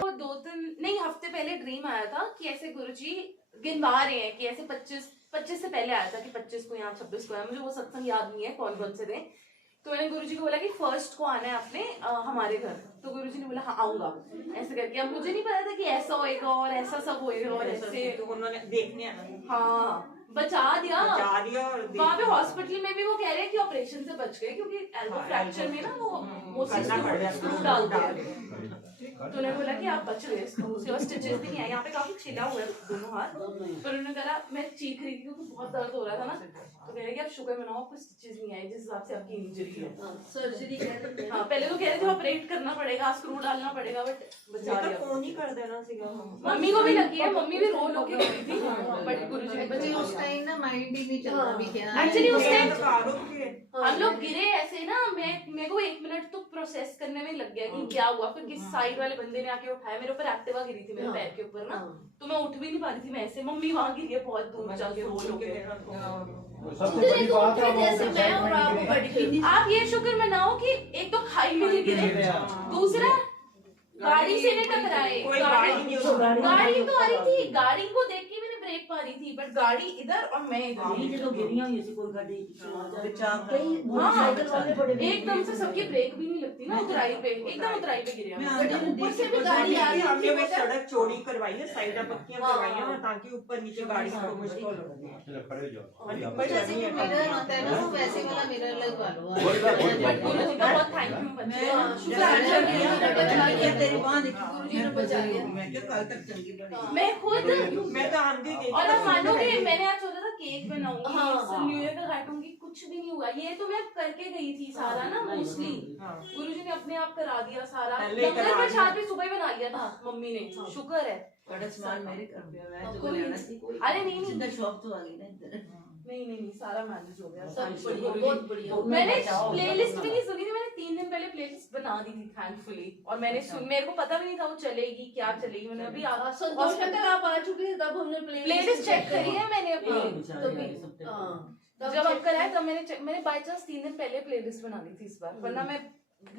तो 2-3 नहीं हफ्ते पहले ड्रीम आया था कि ऐसे गुरुजी गिनवा रहे हैं कि ऐसे 25 से पहले आया था कि 25 को यहाँ 26 को आया, मुझे वो सत्संग याद नहीं है कौन कौन से थे। तो मैंने गुरुजी को बोला कि 1 को आना है आपने हमारे घर। तो गुरुजी ने बोला हाँ आऊंगा ऐसे करके। अब मुझे नहीं पता था कि ऐसा होएगा और ऐसा सब होएगा और ऐसे तो उन्होंने देखने आना। हाँ बचा दिया। और वहाँ पे हॉस्पिटल में भी वो कह रहे हैं कि ऑपरेशन से बच गए क्योंकि एल्बो फ्रैक्चर में ना वो मोस्टली स्क्रू डालते हैं। तो उन्होंने बोला कि आप बच गए, उसके बाद स्टिचेस भी नहीं आए, यहाँ पे काफी छिला हुआ है दोनों हाथ। पर उन्होंने कहा मैं चीख रही थी क्योंकि बहुत दर्द हो रहा था ना, तो कह रहे कि आप शुक्र मनाओ आपको स्टिचेस नहीं आए जिस हिसाब से आपकी इंजरी है। सर्जरी कह हाँ पहले तो कह रहे थे ऑपरेट करना पड़ेगा, स्क्रू डालना पड़ेगा, बट बचा दिया। फोन ही कर देना सीगा। मम्मी को भी लगी है, मम्मी भी रो लो के गई थी, बट गुरुजी ने बचा। उस टाइम ना माइंड ही नहीं चलता भी क्या। एक्चुअली उस टाइम हम लोग गिरे ऐसे ना, मेरे को 1 मिनट तो प्रोसेस करने में लग गया कि क्या हुआ। फिर किस साइड वाले बंदे ने आके उठाया, मेरे ऊपर एक्टिवा गिरी थी मेरे पैर के ऊपर ना, तो मैं उठ भी नहीं पा रही थी। मैं ऐसे मम्मी वहां गिरी है बहुत दूर जाके रो लो के। आप ये शुक्र मनाओ कि एक तो खाई में नहीं गिरे, दूसरा गाड़ी से नहीं टकराए। गाड़ी तो आ रही थी, गाड़ी को देख के मैंने ब्रेक मारी थी, बट गाड़ी इधर और मैं इधर। एकदम से सबकी ब्रेक भी नहीं लगती ना उतराई पे, एकदम उतराई पे गिरे। ऊपर से भी गाड़ी आ रही हमने वो सड़क चौड़ी करवाई है, साइड पक्कियां करवाई है ताकि ऊपर नीचे गाड़ी को मुश्किल हो। बट जैसे कि मिरर होता है ना, वो वैसे वाला मिरर लगवा लो। बट गुरुजी का बहुत थैंक यू गुरुजी ने बचा लिया। मैं खुद मैं तो आंधी गई। और आप मानोगे मैंने आज सोचा था केक बनाऊंगी, न्यू ईयर का काटूंगी, कुछ भी नहीं हुआ। ये तो मैं करके गई थी सारा ना मोस्टली, गुरुजी ने अपने आप करा दिया सारा। लंगर प्रसाद भी सुबह ही बना लिया था मम्मी ने, शुक्र है। अरे नहीं शॉप तो आ गई ना इधर। नहीं सारा मैनेज हो गया, सब बहुत बढ़िया। मैंने प्लेलिस्ट भी नहीं सुनी थी, मैंने 3 दिन पहले प्लेलिस्ट बना दी थी थैंकफुली। और मैंने मेरे को पता भी नहीं था वो चलेगी क्या चलेगी। मैंने अभी संतोष तक आप आ चुके हैं तब हमने प्लेलिस्ट चेक करी है मैंने अपनी। जब हम कराए तब मैंने बाय चांस 3 दिन पहले प्लेलिस्ट बना दी थी इस बार, वरना मैं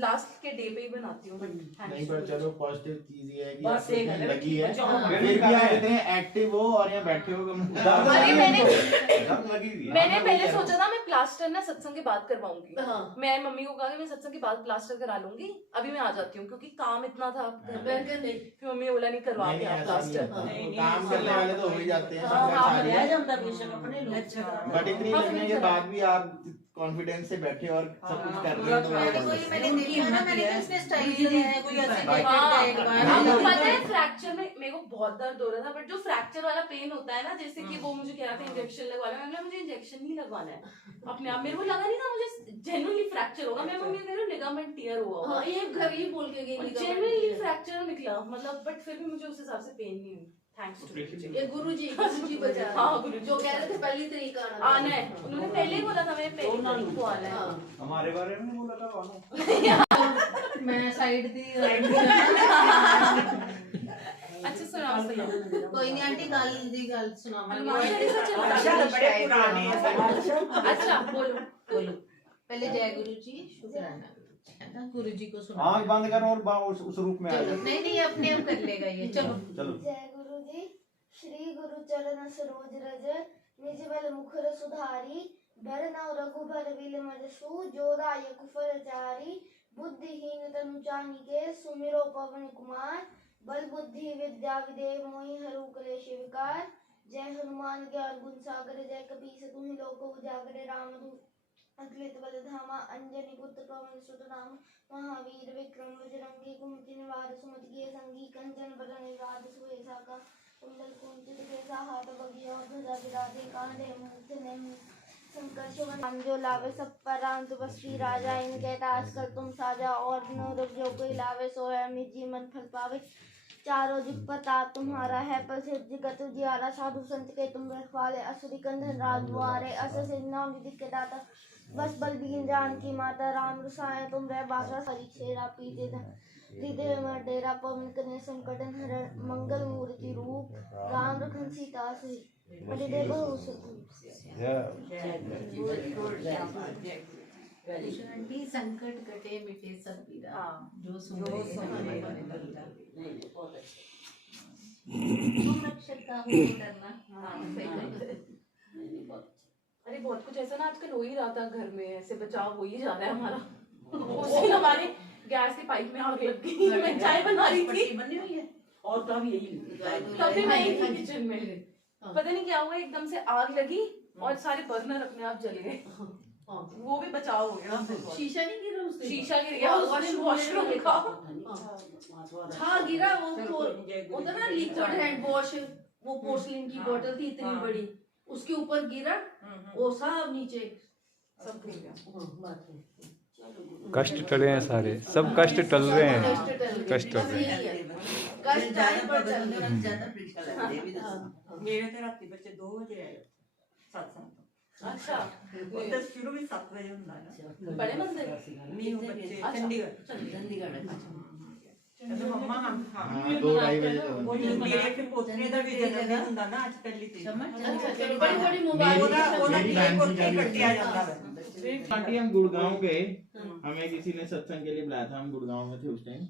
लास्ट के डे पे ही बनाती हूँ। नहीं पर चलो पॉजिटिव चीज ये है कि आपको लगी है, फिर भी आप इतने एक्टिव हो और यहाँ बैठे हो। अरे मैंने पहले सोचा था मैं प्लास्टर ना सत्संग के बाद करवाऊंगी। मैं मम्मी को कहा कि मैं सत्संग के बाद प्लास्टर करा लूंगी, अभी मैं आ जाती हूँ क्योंकि काम इतना था। फिर मम्मी बोला नहीं करवा के प्लास्टर, काम करने वाले तो हो ही जाते हैं, बट इतनी लगने के बाद भी आप कॉन्फिडेंस से बैठे और सब कुछ कर रहे हैं। मैंने देखा ना, मैंने कहा इसने स्टाइल दिया है, कोई ऐसे आपको पता है फ्रैक्चर में मेरे को बहुत दर्द हो रहा था, बट जो फ्रैक्चर वाला पेन होता है ना, जैसे कि वो मुझे कह रहा था इंजेक्शन लगवाना, मैंने मुझे इंजेक्शन नहीं लगवाना है अपने आप। मेरे को लगा नहीं था मुझे जेन्युइनली फ्रैक्चर होगा। मैं मम्मी कह रही हूं लिगामेंट टियर हुआ, ये घर ही बोल के गई जेन्युइनली फ्रैक्चर निकला मतलब, बट फिर भी मुझे उस हिसाब से पेन नहीं हुई। थैंक्स टू ये गुरुजी बचा। हाँ गुरुजी जो कह रहे थे पहली तारीख आना है, उन्होंने पहले ही बोला था मैंने पहली तारीख को आना है। हमारे बारे में बोला था कौन? मैं साइड थी। अच्छा सुनाओ। कोई नहीं आंटी गल सुनाओ। अच्छा बोलो। पहले जय गुरु जी, शुक्राना गुरु जी को सुना। आँख बंद करो और उस रूप में आ जाओ। नहीं अपने आप कर लेगा ये। चलो जय गुरु जी। श्री गुरु चरण सरोज रज, निज बल मुखर सुधारी, भर नव रघुबर विल मजसु, जो दायक फल चारी, बुद्धिहीन तनु जानिके, सुमिरो पवन कुमार, बल बुद्धि विद्या विदेव मोहि हरु क्लेश विकार। जय हनुमान ज्ञान गुण सागर, जय कपीस तुम्हि लोक उजागर, रामदूत अतुलित बल धामा, अंजनी पुत्र पवन सुत नाम, महावीर विक्रम बजरंगी, कुमति निवार सुमति के संगी, कंचन बरन विराज सुबेसा का, कुंडल कुंचित केसा, हाथ बगिया और ध्वजा विराजे, कांधे मूर्ध नेमि शंकर सुवन, जो लावे सब पर राम तपस्वी राजा, इनके दास कर तुम साजा, और नर जो कोई लावे सोया अमित जीवन फल पावे। चारों जुग प्रताप तुम्हारा है, प्रसिद्ध जगत उजियारा, साधु संत के तुम रखवाले, असुरी कंधन राज द्वारे, अस सिद्धनाम विधि के दाता, बस बल बीन जान की माता, राम रसायन तुम रह बासा, सरी छेरा पीते हृदय में डेरा, पवन कन्या संकटन हरण, मंगल मूर्ति रूप, राम रखन सीता सही। कृष्ण आंटी संकट कटे मिटे सब पीरा हाँ। जो सुन जो रहे सुन रहे हैं हैं। नहीं बहुत अच्छा तुम रक्षक का हो डरना अरे बहुत कुछ ऐसा ना आजकल हो ही रहा था घर में, ऐसे बचाव हो ही जा रहा है हमारा। उस दिन हमारे गैस की पाइप में आग लग गई, मैं चाय बना रही थी बनी हुई है और तब यही तभी मैं ही थी किचन में, पता नहीं क्या हुआ एकदम से आग लगी और सारे बर्नर अपने आप जल गए। वो भी बचाव हो गया। शीशा नहीं गिरा उस दिन शीशा गिर गया वॉशरूम का। हाँ गिरा वो होता ना लिक्विड हैंड वॉश, वो पोर्सलिन की बोतल थी इतनी बड़ी, उसके ऊपर गिरा वो सब नीचे सब गिर गया। कष्ट टले हैं सारे, सब कष्ट टल रहे हैं, कष्ट टल रहे हैं। कष्ट टाइम पर चल रहे हैं ज्यादा परीक्षा लगती है भी मेरे तो राती बच्चे 2 बजे आए सत्संग तो अच्छा उधर शुरू भी 7 बजे ਹੁੰਦਾ है बड़े मंदिर नहीं वो बच्चे चंडीगढ़ कहते मम्मा हम हाँ हाँ 2-2:30 बजे तो वो मेरे फिर पोतरे ਦਾ ਵੀ ਜਨਮ ਦਿਨ ਹੁੰਦਾ ਨਾ ਅੱਜ ਪਹਿਲੀ ਤਰੀਕ अच्छा बड़ी बड़ी मोबाइल ਉਹਦਾ मेरी ਕੇਕ बहन की ਉੱਥੇ जारी ਕੱਟਿਆ ਜਾਂਦਾ ਹੈ आंटी हम गुड़गांव गए, हमें किसी ने सत्संग के लिए बुलाया था, हम गुड़गांव में थे उस टाइम।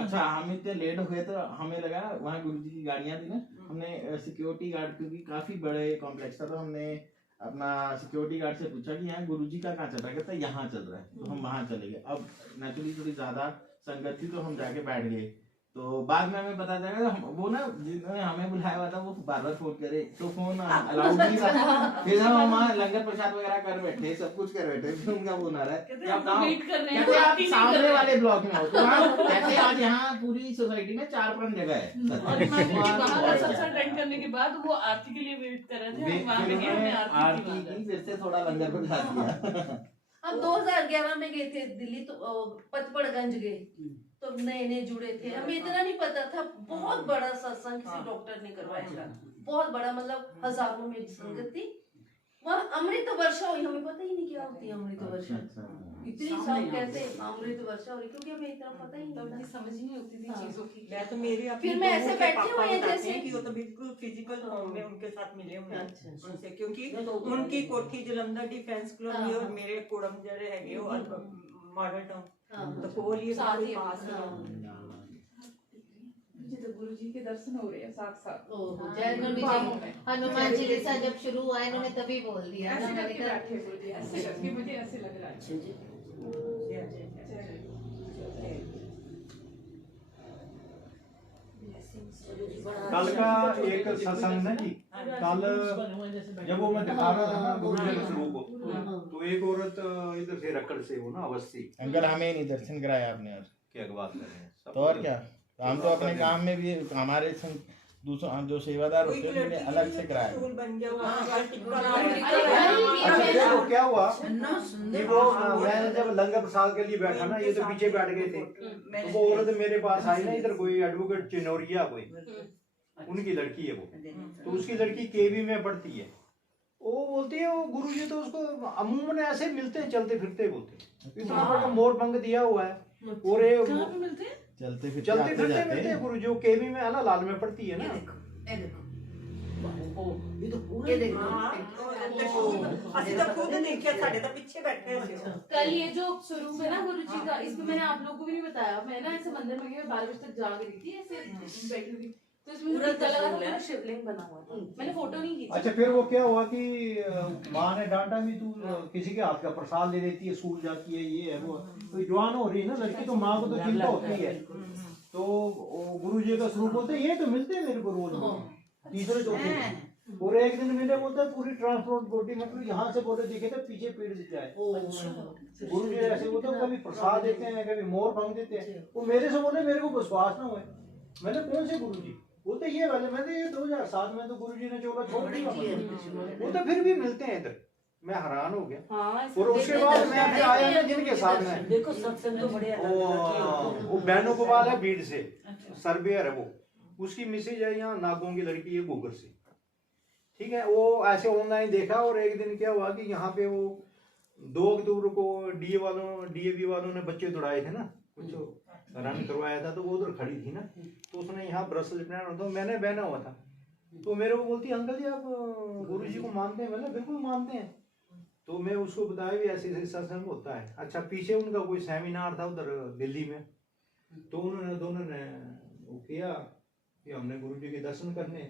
अच्छा हम इतने लेट हो गए तो हमें लगा वहाँ गुरुजी की गाड़ियाँ थी ना, हमने सिक्योरिटी गार्ड, क्योंकि काफी बड़े कॉम्प्लेक्स था, तो हमने अपना सिक्योरिटी गार्ड से पूछा कि यहाँ गुरुजी का कहाँ चल रहा है, कहता यहाँ चल रहा है, तो हम वहाँ चले गए। अब नेचुरली थोड़ी ज्यादा संगत थी तो हम जाके बैठ गए, तो बाद में हमें पता चला वो ना जिन्होंने हमें बुलाया हुआ था वो बार-बार फोन करे, तो फोन अलाउड नहीं था। फिर हम वहाँ लंगर प्रसाद वगैरह कर बैठे, सब कुछ कर बैठे, फिर उनका फोन आ रहा है कि आप कहाँ हो? कहते आप सामने वाले ब्लॉक में हो, तो वहाँ कहते आज यहाँ पूरी सोसाइटी में 4-5 जगह है। और वहाँ सत्संग अटेंड करने के बाद वो आरती के लिए वेट कर रहे थे, हम वहाँ पे गए, हमने आरती की, फिर से थोड़ा लंगर प्रसाद किया। हम 2011 में गए थे दिल्ली, तो पचपड़गंज गए, तो नए नए जुड़े थे, हमें इतना नहीं पता था। बहुत बड़ा सत्संग किसी डॉक्टर ने करवाया था, बहुत बड़ा, मतलब हजारों में संगत थी। वहाँ अमृत वर्षा हुई, हमें पता ही नहीं क्या होती है अमृत वर्षा, इतनी सब कैसे अमृत वर्षा हो रही, क्योंकि हमें इतना पता ही नहीं था, समझ ही नहीं होती थी चीजों की। मैं तो मेरी फिर मैं ऐसे बैठे हुए हैं जैसे कि वो तो बिल्कुल फिजिकल फॉर्म में उनके साथ मिले हुए हैं अच्छा। उनसे, क्योंकि उनकी कोठी जलंधर डिफेंस कॉलोनी और मेरे कोड़म जड़े है वो मॉडल टाउन, तो कोल ही साथ ही पास है। मुझे तो गुरुजी के दर्शन हो रहे हैं साथ साथ। हनुमान चालीसा जब शुरू हुआ इन्होंने तभी बोल दिया ऐसे ना, करके बैठे गुरुजी, ऐसे करके मुझे ऐसे लग रहा है। कल का एक सत्संग ना जी, कल जब वो मैं दिखा रहा था ना गुरु जी के स्वरूप को, तो एक औरत इधर से रकड़ से वो ना अवस्थी अंकल हमें नहीं दर्शन कराया आपने और क्या बात कर रहे हैं तो और क्या, हम तो अपने काम में भी हमारे दूसरा जो सेवादार होते हैं उन्हें अलग से कराया। स्कूल बन गया हुआ अच्छा देखो क्या हुआ कि वो मैं जब लंगर प्रसाद के लिए बैठा ना, ये तो पीछे बैठ गए थे, तो वो औरत मेरे पास आई ना, इधर कोई एडवोकेट चिनौरिया कोई उनकी लड़की है वो, तो उसकी लड़की केवी में पढ़ती है, वो बोलती है वो गुरुजी तो उसको अमूमन ऐसे मिलते हैं चलते फिरते, बोलते इतना बड़ा मोर पंख दिया हुआ है, और ये चलते चलते फिरते मिलते हैं गुरु जो केवी में है ना, लाल में पड़ती है ना। ये देखो ਅਸੀਂ ਤਾਂ ਖੁਦ ਦੇਖਿਆ, ਸਾਡੇ ਤਾਂ ਪਿੱਛੇ ਬੈਠੇ ਸੀ। कल ये जो स्वरूप है ना गुरुजी का, इसमें मैंने आप लोगों को भी नहीं बताया, मैं ना ऐसे मंदिर में गई, 12 बजे तक जाग रही थी, ऐसे बैठी हुई, तो इसमें मुझे टीका लगा था, पूरा शिवलिंग बना हुआ था, मैंने फोटो नहीं की। अच्छा फिर वो क्या हुआ कि माँ ने डांटा भी, तू किसी के हाथ का प्रसाद ले लेती है, स्कूल जाती है, ये है वो, तो जवान हो रही है ना लड़की, तो माँ को तो चिंता होती है, तो गुरु जी का स्वरूप बोलते ये तो मिलते हैं मेरे को रोज तीसरे चौथे, और एक दिन मैंने बोलता पूरी ट्रांसपोर्ट बॉडी मतलब यहाँ से बोले दिखे थे पीछे पेड़ दिख जाए, गुरु जी ऐसे बोलते कभी प्रसाद देते हैं, कभी मोर पंख देते हैं, वो मेरे से बोले मेरे को विश्वास ना हुए, मैंने कौन से गुरु जी बोलते ये वाले, मैंने ये 2007 में तो गुरु जी ने चोला छोड़ दिया, वो तो फिर भी मिलते हैं इधर, मैं हैरान हो गया। और उसके बाद मैं अभी आया ना जिनके साथ में देखो सत्संग तो बड़े वो बहनों को बाल है भीड़ से, सर्वेयर है वो, उसकी मिसेज है यहाँ नागों की लड़की है गोगर से, ठीक है, वो ऐसे ऑनलाइन देखा, और एक दिन क्या हुआ कि यहाँ पे वो 2 अक्टूबर को डीएवी वालों ने बच्चे दौड़ाए थे ना, कुछ रन करवाया था, तो वो उधर खड़ी थी ना, तो उसने यहाँ ब्रसेल्स पहना, तो मैंने पहना हुआ था, तो मेरे को बोलती अंकल जी आप गुरु जी को मानते हैं, मैंने बिल्कुल मानते हैं, तो मैं उसको बताया भी ऐसे ऐसे सत्संग होता है। अच्छा, पीछे उनका कोई सेमिनार था उधर दिल्ली में, तो उन्होंने दोनों ने वो किया कि हमने गुरु जी के दर्शन करने।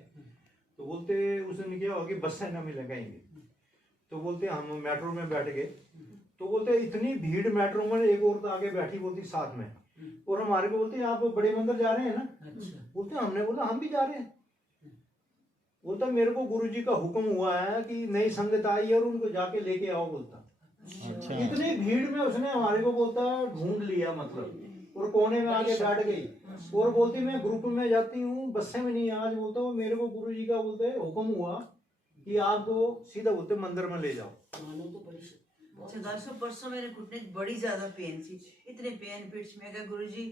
तो बोलते उसने क्या होगा कि बस स्टैंड में लगाएंगे, तो बोलते हम मेट्रो में बैठ गए। तो बोलते इतनी भीड़ मेट्रो में, एक औरत आगे बैठी बोलती साथ में, और हमारे को बोलते आप बड़े मंदिर जा रहे हैं ना? बोलते हमने बोला हम भी जा रहे हैं। बोलता मेरे को गुरुजी का हुक्म हुआ है कि नई संगत आई है और उनको जाके लेके आओ। बोलता अच्छा। इतनी भीड़ में उसने हमारे को बोलता ढूंढ लिया मतलब, और कोने में आके बैठ गई और बोलती मैं ग्रुप में जाती हूँ, बस्से में नहीं। आज बोलता हूँ मेरे को गुरुजी का बोलते हुक्म हुआ कि आपको सीधा बोलते मंदिर में ले जाओ। दर्शकों, परसों मेरे घुटने की बड़ी ज्यादा पेन थी, इतने पेन पीठ में गया। गुरुजी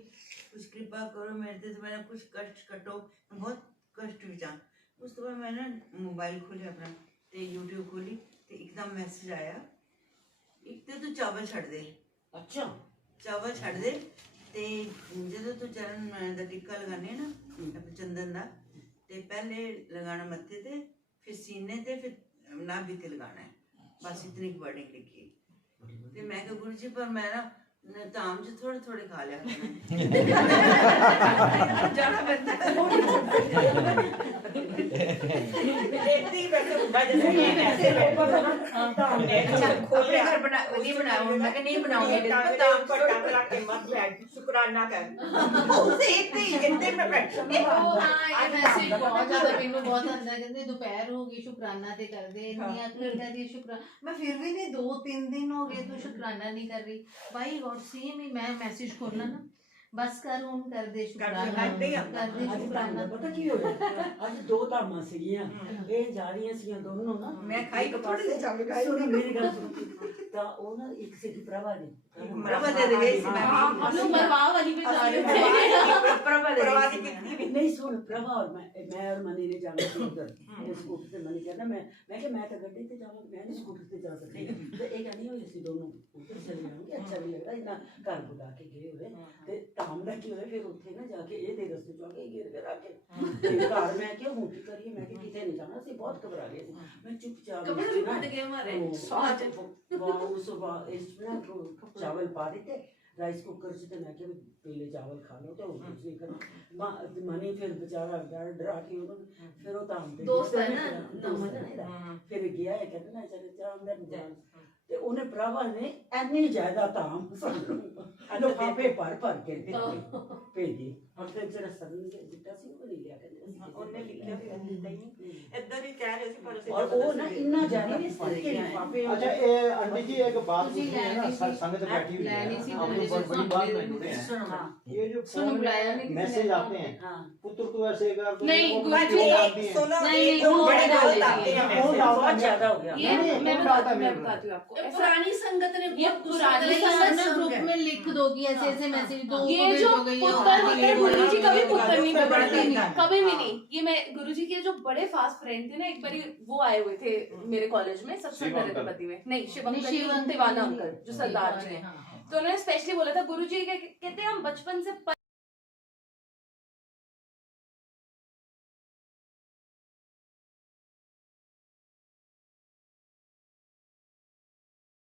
कुछ कृपा करो मेरे से, तो मैंने कुछ कष्ट कटो, बहुत कष्ट विचार। उस तो मैंने मोबाइल खोले अपना, ते यूट्यूब खोली, तो एकदम मैसेज आया, एक तो चावल छड़ दे। अच्छा, चावल छड़ दे ते जो तू चरण दा टिक्का लगाने ना अपने चंदन दा, ते पहले लगाना मत्थे ते, फिर सीने ते, फिर नाभि ते लगाना है। बस इतनी वर्डिंग लिखी। ते मैं कहा गुरु जी पर मैं ना धाम च थोड़े थोड़े खा लिया जाना बनता है। देखती बैठे बजने में ऐसे खोले घर बना नहीं बनाऊं, मैं कहा नहीं बनाऊंगी, धाम पर टांग ला के मत बैठ, शुक्राना कर उसे इतने में बैठ। ਇਹ ਮੈਸੇਜ ਬਹੁਤ ਜ਼ਿਆਦਾ ਮੈਨੂੰ ਬਹੁਤ ਆਉਂਦਾ, ਕਹਿੰਦੇ ਦੁਪਹਿਰ ਹੋ ਗਈ ਸ਼ੁਕਰਾਨਾ ਤੇ ਕਰਦੇ ਨਹੀਂ ਆ, ਕਰਦੀ ਸ਼ੁਕਰਾਨਾ। ਮੈਂ ਫਿਰ ਵੀ ਨਹੀਂ, 2-3 दिन हो गए तू शुकराना नहीं कर रही। भाई गॉड सेम ही मैं मैसेज खोलना ना, बस कर ਹੁਣ ਕਰ ਦੇ ਸ਼ੁਕਰਾਨਾ, ਕਰ ਦੇ ਸ਼ੁਕਰਾਨਾ। ਪਤਾ ਕੀ ਹੋਇਆ, ਅੱਜ 2 ਧਾਮਾਂ ਸੀਗੀਆਂ, ਇਹ ਜਾ ਰਹੀਆਂ ਸੀਗੀਆਂ ਦੋਨੋਂ ਨਾ, ਮੈਂ ਖਾਈ ਥੋੜੀ ਜਿਹੀ ਚਾਵਲ ਖਾਈ। ਸੁਣੋ ਮੇਰੀ ਗੱਲ ਸੁਣੋ, ਤਾਂ ਉਹ ਨਾ ਇੱਕ ਸੀ ਪ੍ਰਭਾ ਦੀ, प्रभा दे गई थी, मैं हम लोग मरवा वाली पे जा रहे थे। प्रभा दी कितनी भी नहीं सुन प्रभा और मैं और मनी ने जाना था उधर स्कूटर से। मनी कहना मैं कि मैं तो गड्डी से जाऊंगा, मैं नहीं स्कूटर से जा सकती। तो एक नहीं हुई सी दोनों उधर चले जाएंगे, अच्छा नहीं लगता इतना घर बुला के गए हुए ते धाम दा की होए। फिर उत्थे ना जाके ये दे रस्ते चल के गिर गिरा के घर मैं क्यों हुंटी करिए, मैं कि किथे नहीं जाना सी, बहुत घबरा गए थे। मैं चुपचाप कपड़े भी फट गए हमारे। उस इसमें चावल पा देते राइस कुकर से, तो मैं क्या पहले चावल खा लो तो कुछ नहीं करना। मनी फिर बेचारा डर डरा के उन्होंने फिर वो धाम पे दोस्त है ना, फिर गया है कहते ना चले चांदर ते उन्हें प्रभा ने एनी ज्यादा धाम लिफाफे भर के भेजे। और फिर जरा सदन से जिट्टा सी वो नहीं लिया करते, ਉਹਨੇ ਲਿਖਿਆ ਵੀ ਨਹੀਂ ਇੱਧਰ ਹੀ ਕਹਿ ਰਹੇ ਸੀ ਪਰ ਅਸੀਂ और वो ना इतना ज्यादा नहीं के लिफाफे। अच्छा ये आंटी जी एक बात पूछनी है ना, संगत बैठी हुई है, हम लोग बड़ी बात में जुड़े हैं। ये जो फोन में मैसेज आते हैं, पुत्र को ऐसे कर दो, नहीं, गुरुजी डालती हैं। सुनो, नहीं, ये जो वो बड़े डाल डाल देती डालते हैं। हैं, कौन डालता बहुत ज्यादा हो गया। ये नहीं, मैं कौन डालता है मैं मेरे को? बताती हूँ आपको। ये ऐसा- पुरानी संगत ने ये पुरानी संगत संगत ग्रुप में लिख दोगी ऐसे ऐसे मैसेज, दो ये जो पुत्र होते हैं, गुरुजी कभी पुत्र नहीं पकड़ते, कभी भी नहीं। ये मैं गुरुजी के जो बड़े फास्ट फ्रेंड थे ना, एक बार वो आए हुए थे मेरे कॉलेज में, सत्संग कर रहे थे पति में, नहीं शिवंकर तिवाना अंकल जो सरदार जी हैं। तो उन्होंने स्पेशली बोला था गुरुजी कहते हैं हम बचपन से